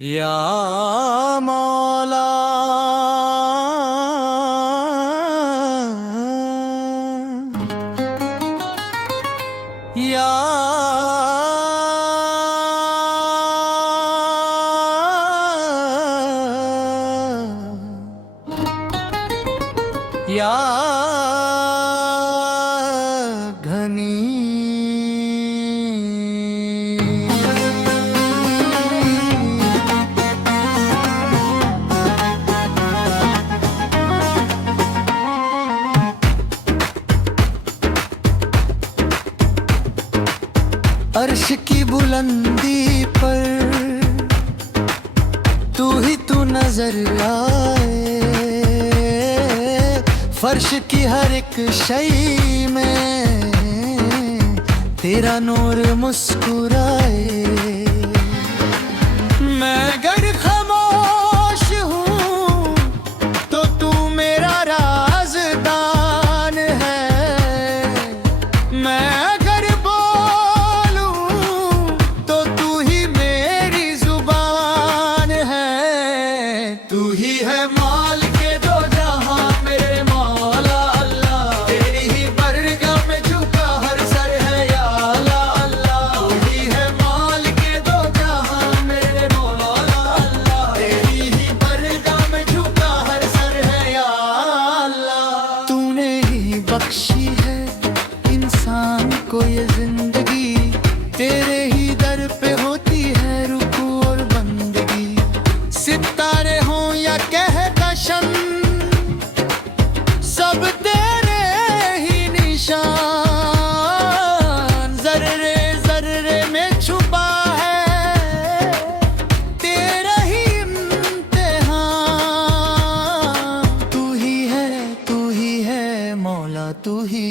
या मौला या या घनी अर्श की बुलंदी पर तू नजर आए, फर्श की हर एक शई में तेरा नूर मुस्कुराए। मैं अगर खामोश हूँ तो तू मेरा राज़दान है, मैं अगर बोलूं तो तू ही मेरी जुबान है। तू ही है माल के दो जहां मेरे मौला अल्लाह, तेरी ही बरगाह में झुका हर सर है या अल्लाह अल्लाह। तू ही है माल के दो जहां मेरे मौला अल्लाह, तेरी ही बरगाह में झुका हर सर है या अल्लाह। तूने ही बख्शी है इंसान को ये जिंदगी, तेरे ही दर पे होती है रुकू और बंदगी। सितारे हों या कहकशां सब तेरे ही निशान, जर्रे जर्रे में छुपा है तेरा ही इम्तिहान। तू ही है मौला, तू ही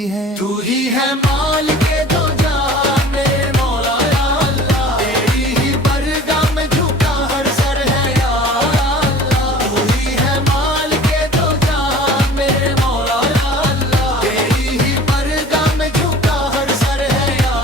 है माल के दो जहां मेरे मौला या अल्लाह, तेरी ही बरगाह में झुका हर सर है या अल्लाह। तू ही है माल के दो जहां मेरे मौला या अल्लाह, तेरी ही बरगाह में झुका हर सर है या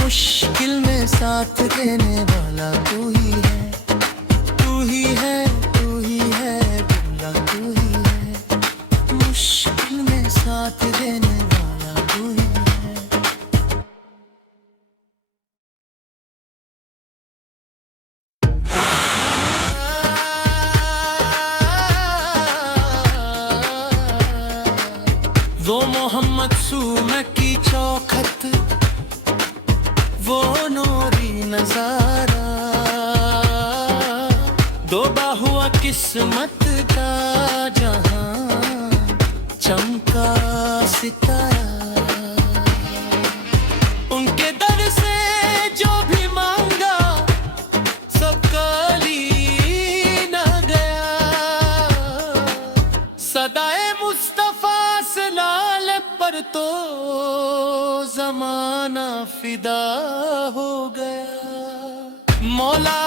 मुश्किल में साथ देने वाला तू ही है, तू ही है, तू ही है बोला तू ही है। मुश्किल में साथ देने वाला तू ही है। वो मोहम्मद सूमा की चौखट, वो नूरी नजारा, दो बाहुआ किस्मत का जहां चमका सितारा। उनके दर से जो भी मांगा सबका लीना गया, सदाए मुस्तफा से लाल पर तो जमाना फिदा हो गया। मौला